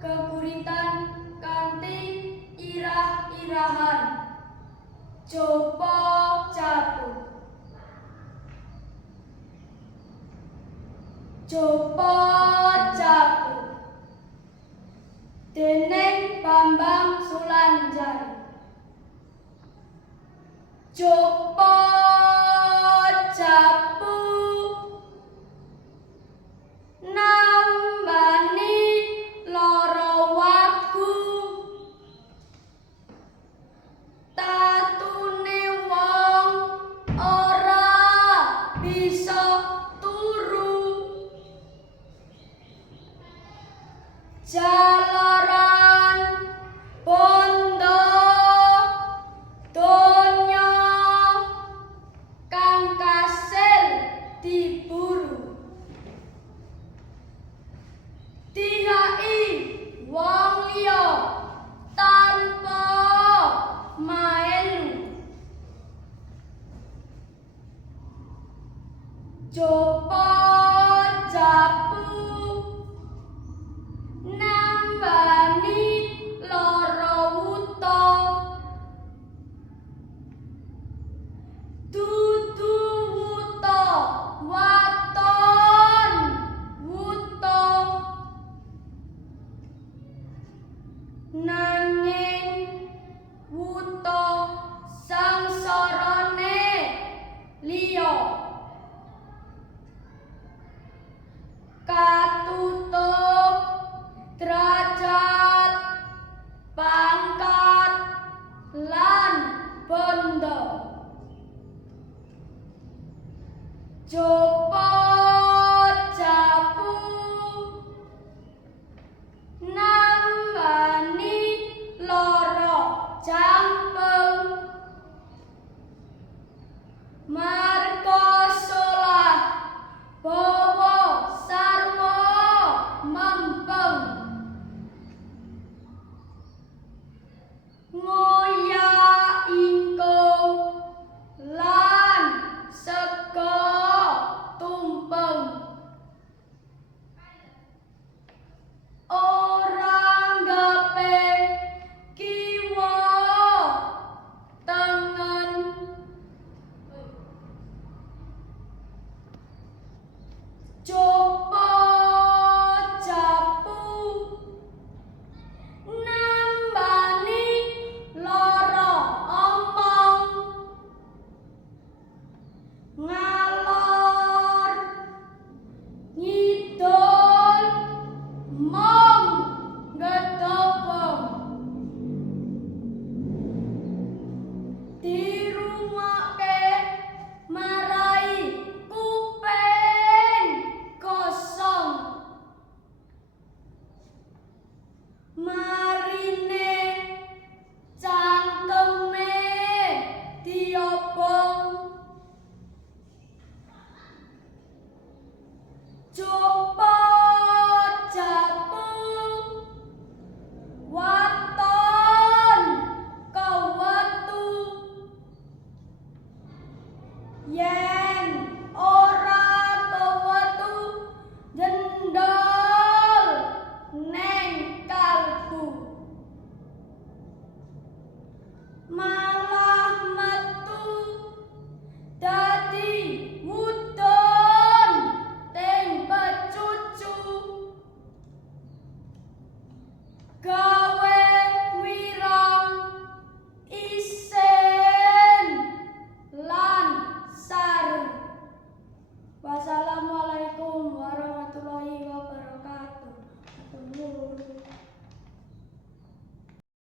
keburitan kanthi irah-irahan. Coba capu. Coba capu. Déning Bambang Sulanjari. Coba capu. Nambani lara wagu. Tatune wong ora bisa turu. Jalaran bondo donya kang kasil diburu. Tihai wong liya tanpa maelu. Coba capu. Nambani lara wuta. Dudu wuta waton wuta. Nanging wuta sangsarane liya. Katutup derajat pangkat lan bondo. Coba capu. Nambani lara jampeng. Margasola bawa sarwa mempeng. Ngoya ingkung lan sega tumpeng. Ora nggape kiwa tengen. Coba capu. Nambani lara omong. Ngalor ngidul mong gedobong. Dirungokke marai kuping kosong. Marine cangkeme diobong. Coba capu. Waton kewetu.